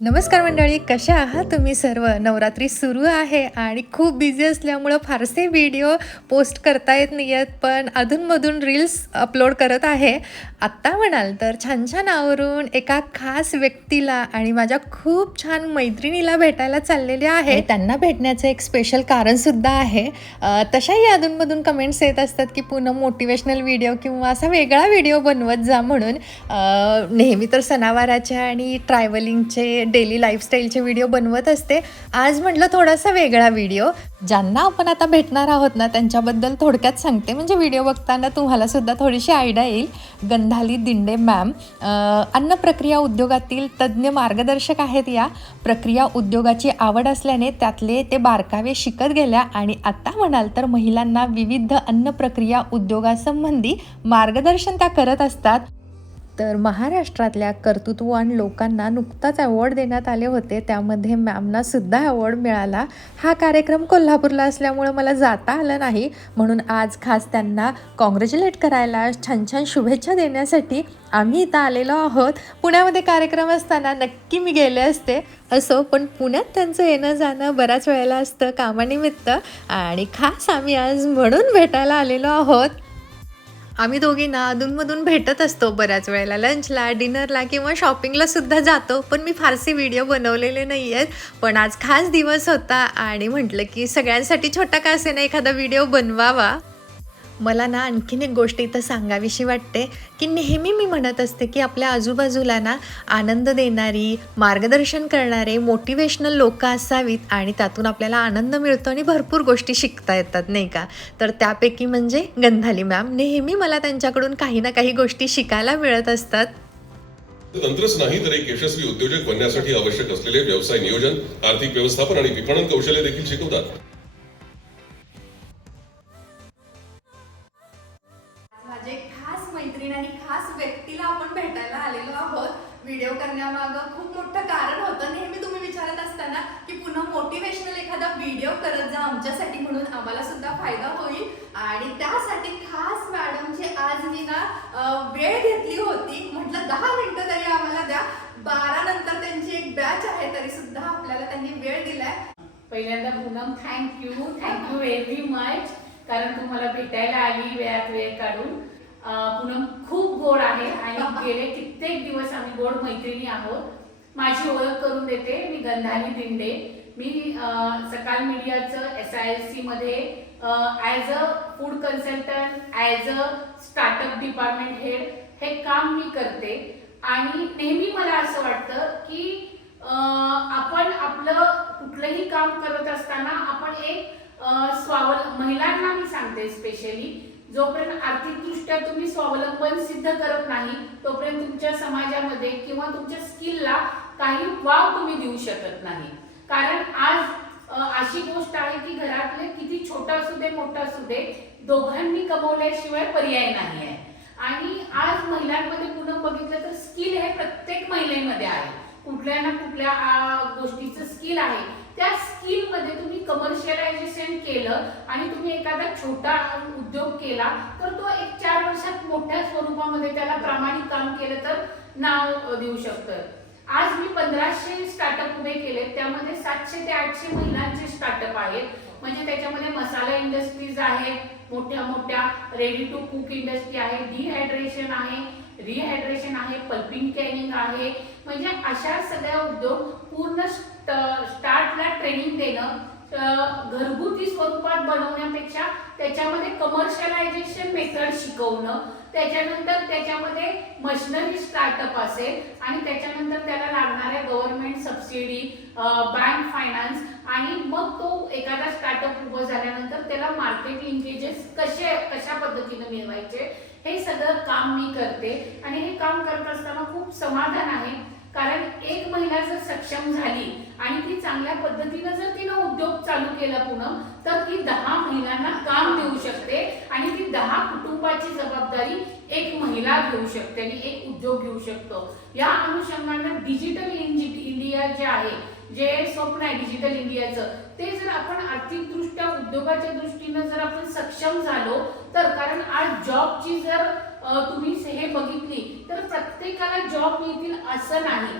नमस्कार मंडळी कशा आहात तुम्ही सर्व? नवरात्री सुरू आहे आणि खूप बिझी असल्यामुळं फारसे व्हिडिओ पोस्ट करता येत नाही आहेत पण अधूनमधून रील्स अपलोड करत आहे. आत्ता म्हणाल तर छान छान आवरून एका खास व्यक्तीला आणि माझ्या खूप छान मैत्रिणीला भेटायला चाललेले आहे. त्यांना भेटण्याचं एक स्पेशल कारणसुद्धा आहे. तशाही अधूनमधून कमेंट्स येत असतात की पुन्हा मोटिवेशनल व्हिडिओ किंवा असा वेगळा व्हिडिओ बनवत जा म्हणून. नेहमी तर सणावाराच्या आणि ट्रॅव्हलिंगचे डेली लाईफस्टाईलचे व्हिडिओ बनवत असते. आज म्हटलं थोडासा वेगळा व्हिडिओ ज्यांना आपण आता भेटणार आहोत ना त्यांच्याबद्दल थोडक्यात सांगते. म्हणजे व्हिडिओ बघताना तुम्हाला सुद्धा थोडीशी आयडिया येईल. गंधाली दिंडे मॅम अन्न प्रक्रिया उद्योगातील तज्ज्ञ मार्गदर्शक आहेत या. प्रक्रिया उद्योगाची आवड असल्याने त्यातले ते बारकावे शिकत गेल्या आणि आता म्हणाल तर महिलांना विविध अन्न प्रक्रिया उद्योगासंबंधी मार्गदर्शन त्या करत असतात. तर महाराष्ट्रातल्या कर्तृत्ववान लोकांना नुकताच अवॉर्ड देण्यात आले होते. त्यामध्ये मॅमना सुद्धा अवॉर्ड मिळाला. हा कार्यक्रम कोल्हापूरला असल्यामुळं मला जाता आलं नाही. म्हणून आज खास त्यांना कॉंग्रॅच्युलेट करायला छान छान शुभेच्छा देण्यासाठी आम्ही इथं आलेलो आहोत. पुण्यामध्ये कार्यक्रम असताना नक्की मी गेले असते. असो पण पुण्यात त्यांचं येणं जाणं बऱ्याच वेळेला असतं कामानिमित्त. आणि खास आम्ही आज म्हणून भेटायला आलेलो आहोत. आम्ही दोघी ना अधूनमधून भेटत असतो बऱ्याच वेळेला. लंचला डिनरला किंवा शॉपिंगला सुद्धा जातो पण मी फारसे व्हिडिओ बनवलेले नाही आहेत पण आज खास दिवस होता आणि म्हटलं की सगळ्यांसाठी छोटा का असे ना एखादा व्हिडिओ बनवावा? मला ना आणखीन एक गोष्ट इथं सांगावीशी वाटते की नेहमी मी म्हणत असते की आपल्या आजूबाजूला ना आनंद देणारी मार्गदर्शन करणारे मोटिवेशनल लोक असावीत आणि त्यातून आपल्याला आनंद मिळतो आणि भरपूर गोष्टी शिकता येतात नाही का? तर त्यापैकी म्हणजे गंधाली मॅम नेहमी मला त्यांच्याकडून काही ना काही गोष्टी शिकायला मिळत असतात. तंत्रच नाही तर एक यशस्वी उद्योजक बनण्यासाठी आवश्यक असलेले व्यवसाय नियोजन आर्थिक व्यवस्थापन आणि विपणन कौशल्य देखील शिकवतात. आमच्यासाठी म्हणून आम्हाला सुद्धा फायदा होईल. आणि त्यासाठी खास मॅडमची आज मी ना वेळ घेतली होती. म्हटलं दहा मिनिटं तरी आम्हाला द्या. बारा नंतर त्यांची एक बॅच आहे तरी सुद्धा आपल्याला त्यांनी वेळ दिलाय. पहिल्यांदा Poonam thank you thank you very much कारण तू मला भेटायला आली वेळात वेळ काढून. पूनम खूप गोड आहे आणि गेले कित्येक दिवस आम्ही गोड मैत्रिणी आहोत. माझी ओळख करून देते. मी गंधानी दिंडे. मी सकाल सकाळ मीडियाचं एस आय एस सीमध्ये as a food consultant as a startup department head हे काम मी करते. आणि नेहमी मला असं वाटतं की आपण आपलं कुठलंही काम करत असताना आपण एक स्वावल महिलांना मी सांगते स्पेशली जोपर्यंत आर्थिकदृष्ट्या तुम्ही स्वावलंबन सिद्ध करत नाही तोपर्यंत तुमच्या समाजामध्ये किंवा तुमच्या स्किलला काही वाव तुम्ही देऊ शकत नाही. कारण आज अशी गोष्ट आहे की घरातले किती छोटा असू दे मोठा असू दे दोघांनी कमवल्याशिवाय पर्याय नाही आहे. आणि आज महिलांमध्ये पुन्हा बघितलं तर स्किल हे प्रत्येक महिलेमध्ये आहे. कुठल्या ना कुठल्या गोष्टीचं स्किल आहे. त्या स्किलमध्ये तुम्ही कमर्शियलायझेशन केलं आणि तुम्ही एखादा छोटा उद्योग केला तर तो एक चार वर्षात मोठ्या स्वरूपामध्ये त्याला प्रामाणिक काम केलं तर नाव देऊ शकतं. आज मी पंधराशे स्टार्टअप उभे केले त्यामध्ये सातशे ते आठशे महिलांचे स्टार्टअप आहेत. म्हणजे त्याच्यामध्ये मसाला इंडस्ट्रीज आहेत मोठ्या मोठ्या रेडी टू कुक इंडस्ट्री आहे डिहायड्रेशन आहे रिहायड्रेशन आहे पल्पिंग कॅनिंग आहे. म्हणजे अशा सगळ्या उद्योग पूर्ण स्टार्टला ट्रेनिंग देणं घरगुती स्वरूपात बनवण्यापेक्षा त्याच्यामध्ये कमर्शियलायझेशन मेथड शिकवणं त्याच्यानंतर त्याच्यामध्ये मशिनरी स्टार्टअप असेल आणि त्याच्यानंतर त्याला लागणाऱ्या गव्हर्नमेंट सबसिडी बँक फायनान्स आणि मग तो एखादा स्टार्टअप उभं झाल्यानंतर त्याला मार्केट लिंकेजेस कसे कशा पद्धतीने मिळवायचे हे सगळं काम मी करते. आणि हे काम करत असताना खूप समाधान आहे. कारण एक महिला जर सक्षम झाली आणि ती चांगल्या पद्धतीनं जर तिनं केलं पुन्हा तर ती दहा महिलांना काम देऊ शकते आणि ती दहा कुटुंबाची जबाबदारी एक महिला घेऊ शकते आणि एक उद्योग घेऊ शकतो. या अनुषंगानं डिजिटल इंडिया जे आहे जे स्वप्न आहे डिजिटल इंडियाचं ते जर आपण आर्थिकदृष्ट्या उद्योगाच्या दृष्टीनं जर आपण सक्षम झालो तर कारण आज जॉबची जर तुम्ही हे बघितली तर प्रत्येकाला जॉब मिळतील असं नाही.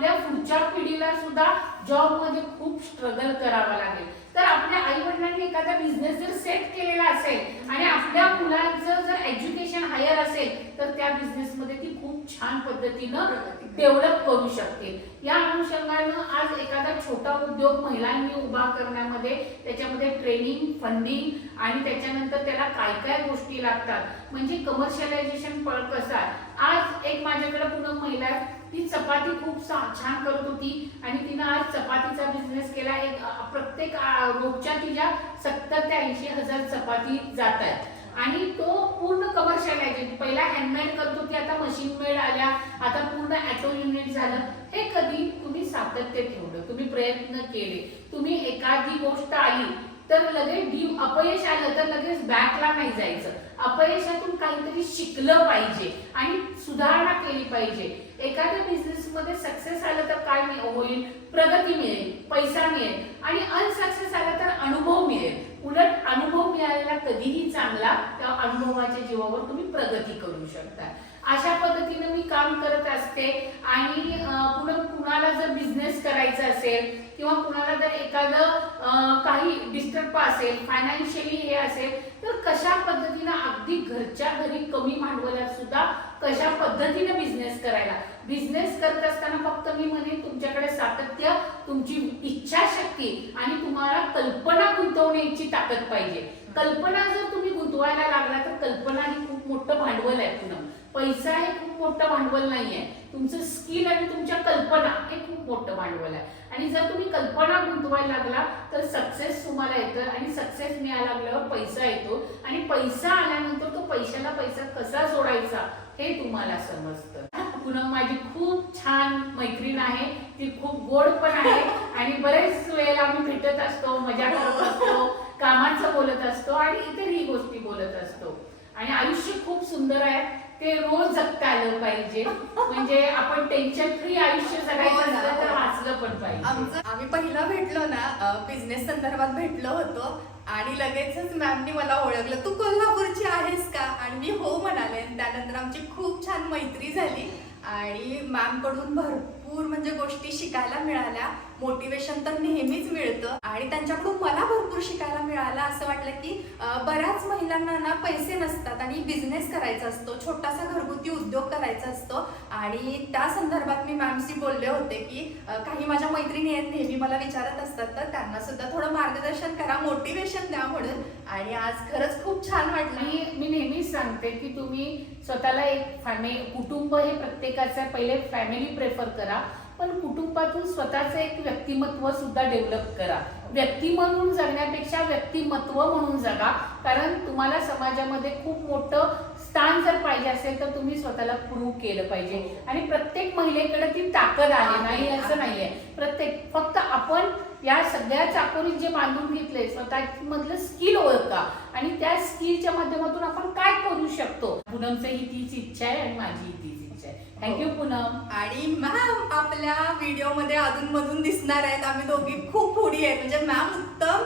आपल्या पुढच्या पिढीला सुद्धा जॉबमध्ये खूप स्ट्रगल करावा लागेल. तर आपल्या आई वडिलांनी एखादा बिझनेस जर सेट केलेला असेल आणि आपल्या मुलाचं जर एज्युकेशन हायर असेल तर त्या बिझनेस मध्ये ती खूप छान पद्धतीनं डेव्हलप करू शकते या अनुषंगानं आज एखादा छोटा उद्योग महिलांनी उभा करण्यामध्ये त्याच्यामध्ये ट्रेनिंग फंडिंग आणि त्याच्यानंतर त्याला काय काय गोष्टी लागतात म्हणजे कमर्शियलायझेशन कसं कसा. आज एक माझ्याकडे पूर्ण महिला ती चपाती खूप सा- छान करत होती. आणि तिनं आज चपातीचा बिझनेस केला. एक प्रत्येक रोजच्या तिच्या सत्तर ते ऐंशी हजार चपाती जात आहेत आणि तो पूर्ण कमर्शियलायझेशन पहिला हँडमेड करत होती आता मशीन मेड आल्या. आता पूर्ण ॲटो युनिट झालं. हे कधी तुम्ही सातत्य ठेवलं? तुम्ही प्रयत्न केले. तुम्ही एखादी गोष्ट आली तर लगेच डीम अपयश आलं तर लगेच बॅकला नाही जायचं. अपयशातून काहीतरी शिकलं पाहिजे. आणि सुधारणा केली पाहिजे. एखाद्या बिझनेस मध्ये सक्सेस आलं तर काय होईल? प्रगती मिळेल पैसा मिळेल आणि अनसक्सेस आला तर अनुभव मिळेल. उलट अनुभव मिळालेला कधीही चांगला त्या अनुभवाच्या जीवावर तुम्ही प्रगती करू शकता. अशा पद्धतीने मी काम करत असते आणि पुन्हा कुणाला जर बिझनेस करायचा असेल किंवा कुणाला जर एखादं काही डिस्टर्ब असेल फायनान्शियली हे असेल तर कशा पद्धतीनं अगदी घरच्या घरी कमी भांडवलात सुद्धा कशा पद्धतीने बिझनेस करायला. बिझनेस करत असताना फक्त मी म्हणेन तुमच्याकडे सातत्य तुमची इच्छाशक्ती आणि तुम्हाला कल्पना गुंतवण्याची ताकद पाहिजे. कल्पना जर तुम्ही गुंतवायला लागला तर कल्पना ही खूप मोठं भांडवल आहे पुन्हा पैसा हे खूप मोठं भांडवल नाहीये. तुमचं स्किल आणि तुमच्या कल्पना हे खूप मोठं भांडवल आहे. आणि जर तुम्ही कल्पना गुंतवायला लागला तर सक्सेस तुम्हाला येतं आणि सक्सेस मिळायला लागल्यावर पैसा येतो. आणि पैसा आल्यानंतर तो पैशाला पैसा कसा जोडायचा हे तुम्हाला समजतं. पुन्हा माझी खूप छान मैत्रीण आहे ती खूप गोड पण आहे आणि बरेच वेळेला आम्ही भेटत असतो मजा करत असतो कामाचं बोलत असतो आणि इतरही गोष्टी बोलत असतो. आणि आयुष्य खूप सुंदर आहे ते रोज जगता आलं पाहिजे. म्हणजे आपण टेन्शन फ्री आयुष्य जगायचं हो ना, असलं तर हो. वाचलं पण पाहिजे. आमचं आम्ही पहिला भेटलो ना बिझनेस संदर्भात भेटलो होतो आणि लगेचच मॅमनी मला ओळखलं तू कोल्हापूरची आहेस का? आणि मी हो म्हणाले. आणि त्यानंतर आमची खूप छान मैत्री झाली. आणि मॅमकडून भरपूर म्हणजे गोष्टी शिकायला मिळाल्या. मोटिवेशन तर नेहमीच मिळतं. आणि त्यांच्याकडून मला भरपूर शिकायला मिळालं असं वाटलं की अं, बऱ्याच महिलांना ना पैसे नसतात आणि बिझनेस करायचा असतो छोटासा घरगुती उद्योग करायचा असतो. आणि त्या संदर्भात मी मॅमशी बोलले होते की काही माझ्या मैत्रिणी आहेत नेहमी मला विचारत असतात तर त्यांना सुद्धा थोडं मार्गदर्शन करा मोटिवेशन द्या म्हणून. आणि आज खरंच खूप छान वाटलं. मी मी नेहमीच सांगते की तुम्ही स्वतःला एक फॅमिली कुटुंब हे प्रत्येकाचं पहिले फॅमिली प्रेफर करा. पण कुटुंबातून स्वतःचं एक व्यक्तिमत्व सुद्धा डेव्हलप करा. व्यक्ती म्हणून जगण्यापेक्षा व्यक्तिमत्व म्हणून जगा. कारण तुम्हाला समाजामध्ये खूप मोठं स्थान जर पाहिजे असेल तर तुम्ही स्वतःला प्रूव्ह केलं पाहिजे. आणि प्रत्येक महिलेकडे ती ताकद आहे नाही असं नाहीये. प्रत्येक फक्त आपण या सगळ्या चाकोरीत जे बांधून घेतले स्वतः मधलं स्किल ओळखा. आणि त्या स्किलच्या माध्यमातून आपण काय करू शकतो? पूनमचं ही तीच इच्छा आहे आणि माझी ही तीच आहे थँक्यू पूनम आणि मॅम आपल्या व्हिडिओमध्ये अधूनमधून दिसणार आहेत. आम्ही दोघी खूप फूडी आहेत. म्हणजे मॅम उत्तम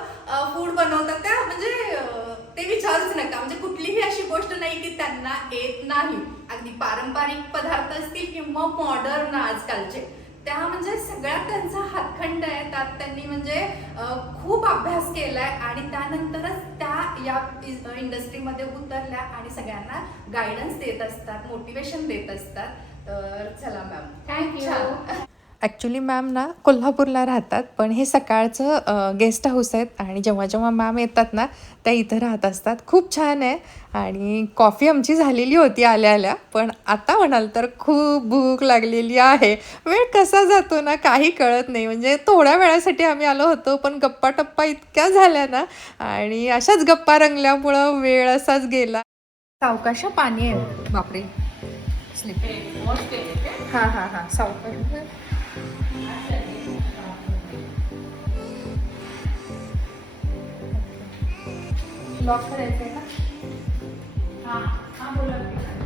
फूड बनवतात त्या. म्हणजे ते विचारूच नका. म्हणजे कुठलीही अशी गोष्ट नाही की त्यांना येत नाही. अगदी पारंपरिक पदार्थ असतील किंवा मॉडर्न आजकालचे. त्या म्हणजे सगळ्यात त्यांचा हातखंड आहे त्यात त्यांनी म्हणजे खूप अभ्यास केलाय आणि त्यानंतरच त्या या इंडस्ट्रीमध्ये उतरल्या आणि सगळ्यांना गायडन्स देत असतात मोटिवेशन देत असतात. तर चला मॅम थँक्यू ॲक्च्युली मॅम ना कोल्हापूरला राहतात पण हे सकाळचं गेस्ट हाऊस आहेत आणि जेव्हा जेव्हा मॅम येतात ना त्या इथं राहत असतात. खूप छान आहे आणि कॉफी आमची झालेली होती आल्या आल्या पण आता म्हणाल तर खूप भूक लागलेली आहे. वेळ कसा जातो ना काही कळत नाही. म्हणजे थोड्या वेळासाठी आम्ही आलो होतो पण गप्पा टप्पा इतक्या झाल्या ना आणि अशाच गप्पा रंगल्यामुळं वेळ असाच गेला. सावकाश पाणी आहे. बापरे. हां हां हां. सावकाश. लॉक करायचं आहे का? हां हां बोला.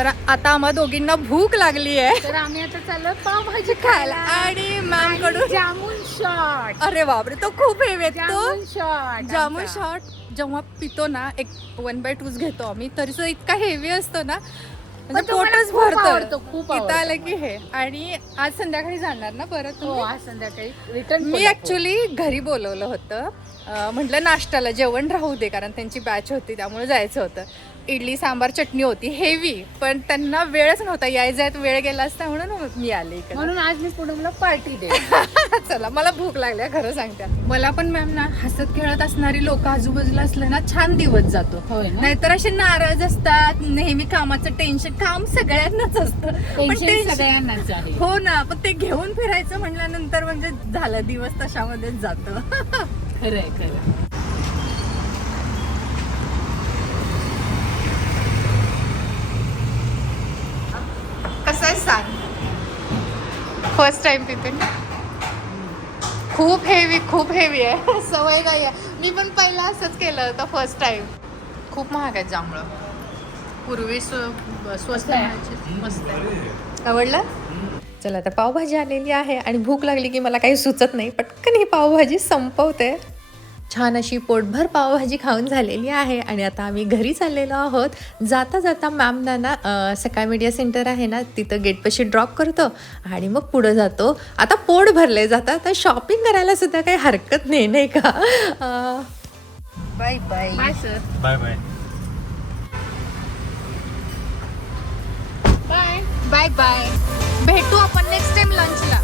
तर आता आम्हा दोघींना भूक लागली आहे. तर आम्ही आता चाललो पावभाजी खायला. आणि मॅमकडून जामून शॉट अरे बापरे तो खूप हेवी आहे. जामून तो शॉट जामून शॉट जेव्हा पितो ना एक वन बाय टूच घेतो आम्ही तरी सुद्धा इतका हेवी असतो ना. म्हणजे पोटच भरतं. खूप इथं. आलं की हे. आणि आज संध्याकाळी जाणार ना परत हो? आज संध्याकाळी रिटर्न मी ऍक्च्युली घरी बोलवलं होतं. म्हटलं नाश्त्याला जेवण राहू दे कारण त्यांची बॅच होती त्यामुळे जायचं होतं. इडली सांबार चटणी होती हेवी. पण त्यांना वेळच नव्हता याय जायत वेळ गेला असता म्हणून मी आले इकडे. म्हणून आज मी पूनमला पार्टी दे चला मला भूक लागली आहे, खरं सांगते. मला पण मॅम ना हसत खेळत असणारी लोक आजूबाजूला असलं ना छान दिवस जातो. होय ना? नाहीतर असे नाराज असतात नेहमी कामाचं टेन्शन काम सगळ्यांनाच असतं. पण टेन्शन tension- सगळ्यांनाच आहे. हो ना पण ते घेऊन फिरायचं म्हणल्यानंतर म्हणजे झालं दिवस तशामध्येच जातं. खरंय खरं कसं आहे सांग फर्स्ट टाइम तिथे. खूप हेवी खूप हेवी आहे. सवय नाही आहे मी पण पहिला असंच केलं होतं फर्स्ट टाइम खूप महाग आहे जांभळं. पूर्वी स्व- स्वस्त. मस्त आहे. आवडलं? चला तर पावभाजी आलेली आहे आणि भूक लागली की मला काही सुचत नाही. पटकन ही पावभाजी संपवते. छान अशी पोटभर पावभाजी खाऊन झालेली आहे आणि आता आम्ही घरी चाललेलो आहोत. जाता जाता मॅमना ना सकाळ मीडिया सेंटर आहे ना तिथं गेटपाशी ड्रॉप करतो आणि मग पुढं जातो. आता पोट भरले जातं तर शॉपिंग करायला सुद्धा काही हरकत नाही नाही का? Bye bye sir bye bye bye bye bye भेटू आपण नेक्स्ट टाइम लंचला